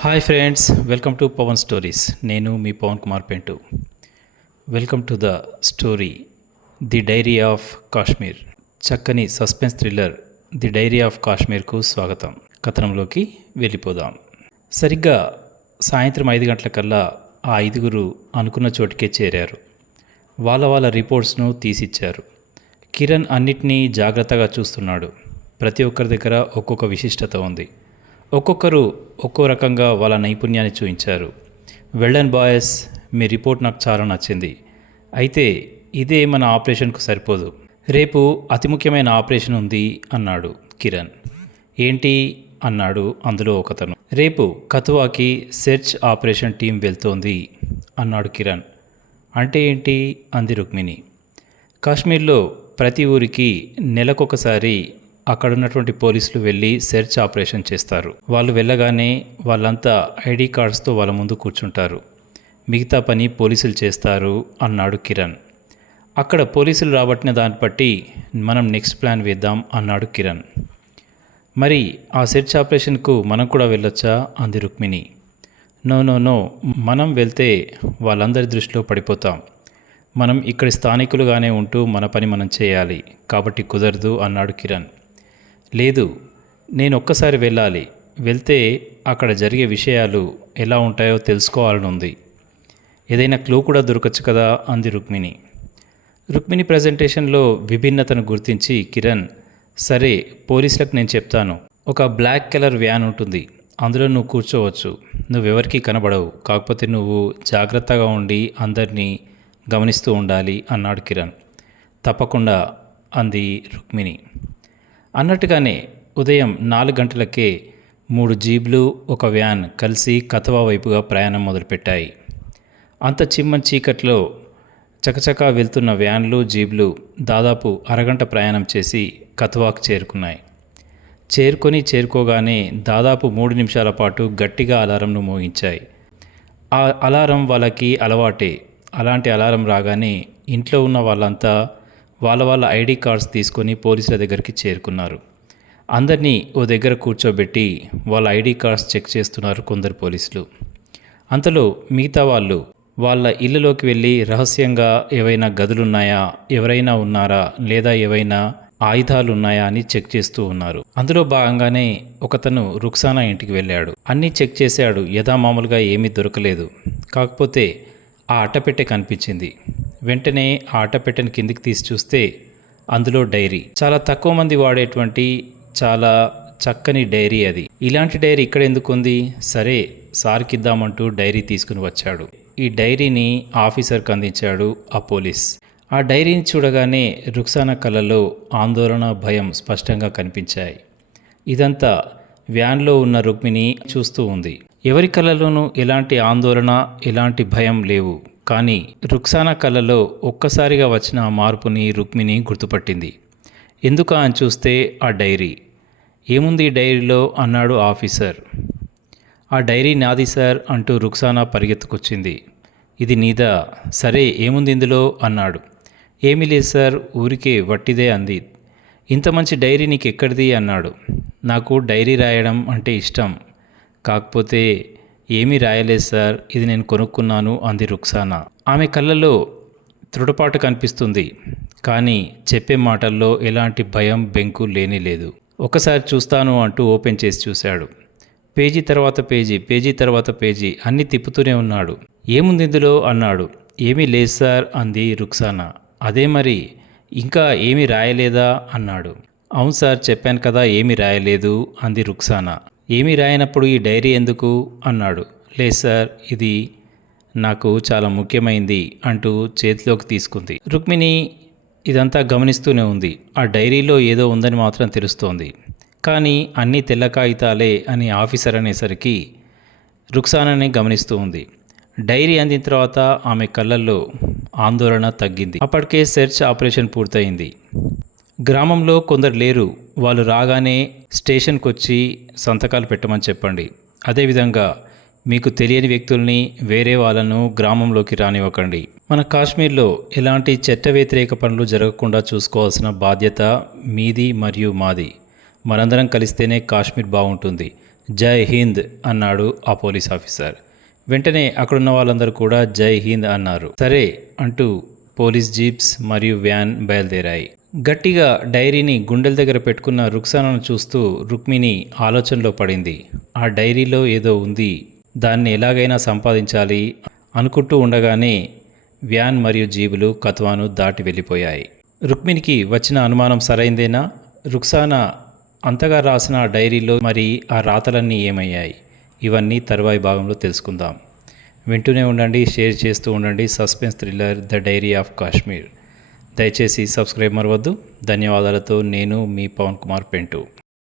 Hi friends welcome to Pavan stories నేను మీ Pavan Kumar Pentu welcome to the story the diary of Kashmir చక్కని suspense thriller the diary of కాశ్మీర్కు స్వాగతం. కథనంలోకి వెళ్ళిపోదాం. సరిగ్గా సాయంత్రం ఐదు గంటలకల్లా ఆ ఐదుగురు అనుకున్న చోటికే చేరారు. వాళ్ళ వాళ్ళ రిపోర్ట్స్ను తీసిచ్చారు. కిరణ్ అన్నిటినీ జాగ్రత్తగా చూస్తున్నాడు. ప్రతి ఒక్కరి దగ్గర ఒక్కొక్క విశిష్టత ఉంది. ఒక్కొక్కరు ఒక్కో రకంగా వాళ్ళ నైపుణ్యాన్ని చూపించారు. వెల్డన్ బాయస్ మీ రిపోర్ట్ నాకు చాలా నచ్చింది. అయితే ఇదే మన ఆపరేషన్కు సరిపోదు. రేపు అతి ముఖ్యమైన ఆపరేషన్ ఉంది అన్నాడు కిరణ్. ఏంటి? అన్నాడు అందులో ఒకతను. రేపు కతువాకి సెర్చ్ ఆపరేషన్ టీం వెళ్తోంది అన్నాడు కిరణ్. అంటే ఏంటి? అంది రుక్మిణి. కాశ్మీర్లో ప్రతి ఊరికి నెలకొకసారి అక్కడ ఉన్నటువంటి పోలీసులు వెళ్ళి సెర్చ్ ఆపరేషన్ చేస్తారు. వాళ్ళు వెళ్ళగానే వాళ్ళంతా ఐడి కార్డ్స్తో వాళ్ళ ముందు కూర్చుంటారు. మిగతా పని పోలీసులు చేస్తారు అన్నాడు కిరణ్. అక్కడ పోలీసులు రాబట్టిన దాన్ని బట్టి మనం నెక్స్ట్ ప్లాన్ వేద్దాం అన్నాడు కిరణ్. మరి ఆ సెర్చ్ ఆపరేషన్కు మనం కూడా వెళ్ళొచ్చా? అంది రుక్మిణి. No no no. మనం వెళ్తే వాళ్ళందరి దృష్టిలో పడిపోతాం. మనం ఇక్కడి స్థానికులుగానే ఉంటూ మన పని మనం చేయాలి. కాబట్టి కుదరదు అన్నాడు కిరణ్. లేదు నేను ఒక్కసారి వెళ్ళాలి. వెళ్తే అక్కడ జరిగే విషయాలు ఎలా ఉంటాయో తెలుసుకోవాలని ఉంది ఏదైనా క్లూ కూడా దొరకచ్చు కదా? అంది రుక్మిణి. రుక్మిణి ప్రజెంటేషన్లో విభిన్నతను గుర్తించి కిరణ్ సరే పోలీసులకు నేను చెప్తాను. ఒక బ్లాక్ కలర్ వ్యాన్ ఉంటుంది. అందులో నువ్వు కూర్చోవచ్చు. నువ్వెవరికీ కనబడవు. కాకపోతే నువ్వు జాగ్రత్తగా ఉండి అందరినీ గమనిస్తూ ఉండాలి అన్నాడు కిరణ్. తప్పకుండా అంది రుక్మిణి. అన్నట్టుగానే ఉదయం నాలుగు గంటలకే మూడు జీబ్లు ఒక వ్యాన్ కలిసి కథవా వైపుగా ప్రయాణం మొదలుపెట్టాయి. అంత చిమ్మ చీకట్లో చకచకా వెళ్తున్న వ్యాన్లు జీబ్లు దాదాపు అరగంట ప్రయాణం చేసి కథవాకు చేరుకున్నాయి. చేరుకొని చేరుకోగానే దాదాపు మూడు నిమిషాల పాటు గట్టిగా అలారంను మోగించాయి. ఆ అలారం వాళ్ళకి అలవాటే. అలాంటి అలారం రాగానే ఇంట్లో ఉన్న వాళ్ళంతా వాళ్ళ వాళ్ళ ఐడి కార్డ్స్ తీసుకొని పోలీసుల దగ్గరికి చేరుకున్నారు. అందరినీ ఓ దగ్గర కూర్చోబెట్టి వాళ్ళ ఐడి కార్డ్స్ చెక్ చేస్తున్నారు కొందరు పోలీసులు. అంతలో మిగతా వాళ్ళు వాళ్ళ ఇల్లులోకి వెళ్ళి రహస్యంగా ఏవైనా గదులున్నాయా ఎవరైనా ఉన్నారా లేదా ఏవైనా ఆయుధాలు ఉన్నాయా అని చెక్ చేస్తూ ఉన్నారు. అందులో భాగంగానే ఒకతను రుక్సానా ఇంటికి వెళ్ళాడు. అన్నీ చెక్ చేశాడు. యథామామూలుగా ఏమీ దొరకలేదు. కాకపోతే ఆ అట్టపెట్టె కనిపించింది. వెంటనే ఆట పెట్టెను కిందికి తీసి చూస్తే అందులో డైరీ. చాలా తక్కువ మంది వాడేటువంటి చాలా చక్కని డైరీ అది. ఇలాంటి డైరీ ఇక్కడ ఎందుకు ఉంది? సరే సార్కి ఇద్దామంటూ డైరీ తీసుకుని వచ్చాడు. ఈ డైరీని ఆఫీసర్కి అందించాడు ఆ పోలీస్. ఆ డైరీని చూడగానే రుక్సానా కళ్ళలో ఆందోళన భయం స్పష్టంగా కనిపించాయి. ఇదంతా వ్యాన్లో ఉన్న రుక్మిణి చూస్తూ ఉంది. ఎవరి కళ్ళలోనూ ఎలాంటి ఆందోళన ఎలాంటి భయం లేవు. కానీ రుక్సానా కళ్ళలో ఒక్కసారిగా వచ్చిన ఆ మార్పుని రుక్మిణి గుర్తుపట్టింది. ఎందుకా అని చూస్తే ఆ డైరీ. ఏముంది డైరీలో? అన్నాడు ఆఫీసర్. ఆ డైరీ నాది సార్ అంటూ రుక్సానా పరిగెత్తుకొచ్చింది. ఇది నీదా? సరే ఏముంది ఇందులో? అన్నాడు. ఏమీ లేదు సార్ ఊరికే వట్టిదే అంది. ఇంత మంచి డైరీ నీకు ఎక్కడిది అన్నాడు. నాకు డైరీ రాయడం అంటే ఇష్టం. కాకపోతే ఏమీ రాయలేదు సార్ ఇది నేను కొనుక్కున్నాను అంది రుక్సానా. ఆమె కళ్ళలో తృడపాటు కనిపిస్తుంది కానీ చెప్పే మాటల్లో ఎలాంటి భయం బెంకు లేని లేదు. ఒకసారి చూస్తాను అంటూ ఓపెన్ చేసి చూశాడు. పేజీ తర్వాత పేజీ పేజీ తర్వాత పేజీ అన్ని తిప్పుతూనే ఉన్నాడు. ఏముంది ఇందులో? అన్నాడు. ఏమీ లేదు సార్ అంది రుక్సానా. అదే మరి ఇంకా ఏమీ రాయలేదా? అన్నాడు. అవును సార్ చెప్పాను కదా ఏమీ రాయలేదు అంది రుక్సానా. ఏమీ రాయనప్పుడు ఈ డైరీ ఎందుకు? అన్నాడు. లేదు సార్ ఇది నాకు చాలా ముఖ్యమైంది అంటూ చేతిలోకి తీసుకుంది. రుక్మిణి ఇదంతా గమనిస్తూనే ఉంది. ఆ డైరీలో ఏదో ఉందని మాత్రం తెలుస్తోంది. కానీ అన్ని తెల్ల కాగితాలే అని ఆఫీసర్ అనేసరికి రుక్సానని గమనిస్తూ ఉంది. డైరీ అందిన తర్వాత ఆమె కళ్ళల్లో ఆందోళన తగ్గింది. అప్పటికే సెర్చ్ ఆపరేషన్ పూర్తయింది. గ్రామంలో కొందరు లేరు. వాళ్ళు రాగానే స్టేషన్కి వచ్చి సంతకాలు పెట్టమని చెప్పండి. అదేవిధంగా మీకు తెలియని వ్యక్తుల్ని వేరే వాళ్ళను గ్రామంలోకి రానివ్వకండి. మన కాశ్మీర్లో ఎలాంటి చట్ట వ్యతిరేక పనులు జరగకుండా చూసుకోవాల్సిన బాధ్యత మీది మరియు మాది. మనందరం కలిస్తేనే కాశ్మీర్ బాగుంటుంది. జై హింద్ అన్నాడు ఆ పోలీస్ ఆఫీసర్. వెంటనే అక్కడున్న వాళ్ళందరూ కూడా జై హింద్ అన్నారు. సరే అంటూ పోలీస్ జీప్స్ మరియు వ్యాన్ బయలుదేరాయి. గట్టిగా డైరీని గుండెల దగ్గర పెట్టుకున్న రుక్సానాను చూస్తూ రుక్మిణి ఆలోచనలో పడింది. ఆ డైరీలో ఏదో ఉంది. దాన్ని ఎలాగైనా సంపాదించాలి అనుకుంటూ ఉండగానే వ్యాన్ మరియు జీబులు కత్వాను దాటి వెళ్ళిపోయాయి. రుక్మిణికి వచ్చిన అనుమానం సరైందేనా? రుక్సానా అంతగా రాసిన డైరీలో మరి ఆ రాతలన్నీ ఏమయ్యాయి? ఇవన్నీ తర్వాయి భాగంలో తెలుసుకుందాం. వింటూనే ఉండండి షేర్ చేస్తూ ఉండండి. Suspense thriller the diary of Kashmir. దయచేసి సబ్స్క్రైబ్ మరవద్దు. ధన్యవాదాలతో నేను మీ పవన్ కుమార్ పెంటు.